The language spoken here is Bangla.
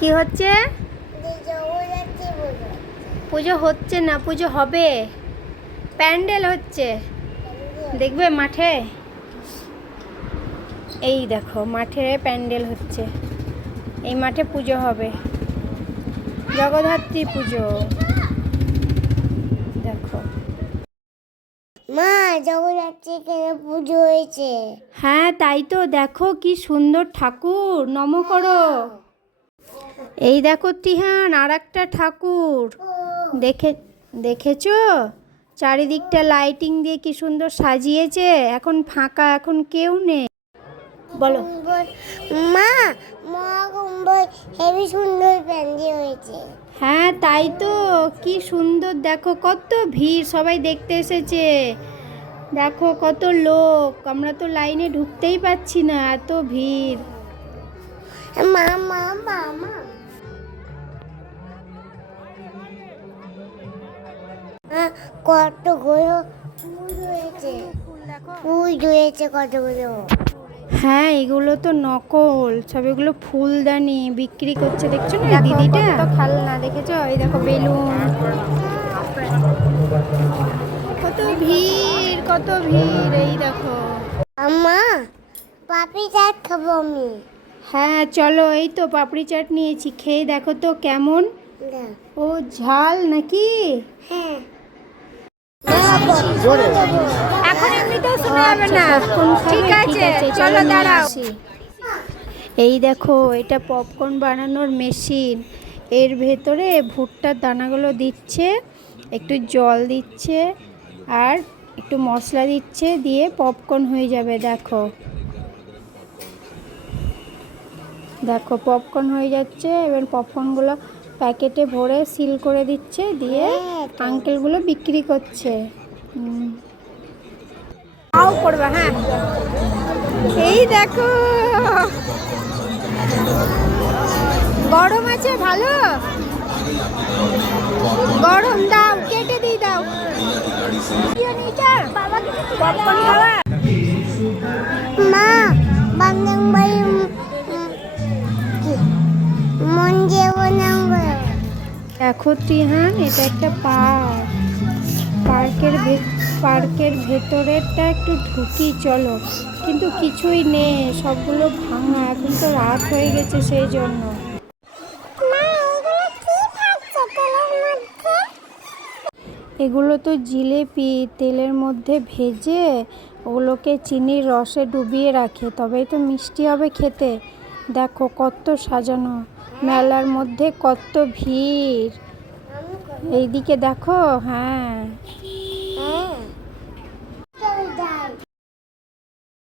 কি হচ্ছে? পুজো হচ্ছে না, পুজো হবে। প্যান্ডেল হচ্ছে, দেখবে মাঠে। এই দেখো মাঠে প্যান্ডেল হচ্ছে, এই মাঠে পুজো হবে, জগদ্ধাত্রী পুজো। দেখো মা, জগদ্ধাত্রী পুজো হয়েছে। হ্যাঁ তাই তো, দেখো কি সুন্দর ঠাকুর, নম করো। এই দেখো টিহান, আর একটা ঠাকুর। দেখেছো চারিদিকটা লাইটিং দিয়ে কি সুন্দর সাজিয়েছে। এখন ফাঁকা, এখন কেউ নেই। বলো মা, মহাকুম্ভ হেবি সুন্দর প্যান্ডেল হয়েছে। হ্যাঁ তাই তো, কি সুন্দর, দেখো কত ভিড়, সবাই দেখতে এসেছে। দেখো কত লোক, আমরা তো লাইনে ঢুকতেই পাচ্ছি না, এত ভিড়। মা মা মা মা কতগুলো ফুল হয়েছে, ফুল হয়েছে কতগুলো। হ্যাঁ এগুলো তো নকল সব, এগুলো ফুলদানি বিক্রি করছে, দেখছো না দিদিটা? কত খেলনা দেখেছো, এই দেখো বেলুন। কত ভিড়, কত ভিড়, এই দেখো। আম্মা, পাপড়ি চাট খাবো আমি। হ্যাঁ চলো, এই তো পাপড়ি চাট নিয়েছি, খেয়ে দেখো তো কেমন। দাও। ও ঝাল নাকি? হ্যাঁ, এখন এমনিতেও শোনা যাবে না। ঠিক আছে চলো দাঁড়াও। এই দেখো এটা পপকর্ন বানানোর মেশিন, এর ভেতরে ভুট্টার দানাগুলো দিচ্ছে, একটু জল দিচ্ছে আর একটু মশলা দিচ্ছে, দিয়ে পপকর্ন হয়ে যাবে। দেখো দেখো পপকর্ন হয়ে যাচ্ছে। এবার পপকর্নগুলো প্যাকেটে ভরে সিল করে দিচ্ছে, দিয়ে আঙ্কেলগুলো বিক্রি করছে। আও করবে। হ্যাঁ এই দেখো, গরম আছে ভালো, গরম দাও, কেটে দিই দাও। পপকর্ন খাওয়া। মা, বান্ধব ভাই মন যাবো না। দেখো ত্রিহান, এটা একটা পার্ক, পার্কের ভেতরেরটা একটু ঢুকি চলো, কিন্তু কিছুই নেই, সবগুলো ভাঙা, এখন তো রাত হয়ে গেছে সেই জন্য। এগুলো তো জিলেপি, তেলের মধ্যে ভেজে ওগুলোকে চিনির রসে ডুবিয়ে রাখে, তবেই তো মিষ্টি হবে খেতে। দেখো কত সাজানো, মেলার মধ্যে কত ভিড়। এইদিকে দেখো, হ্যাঁ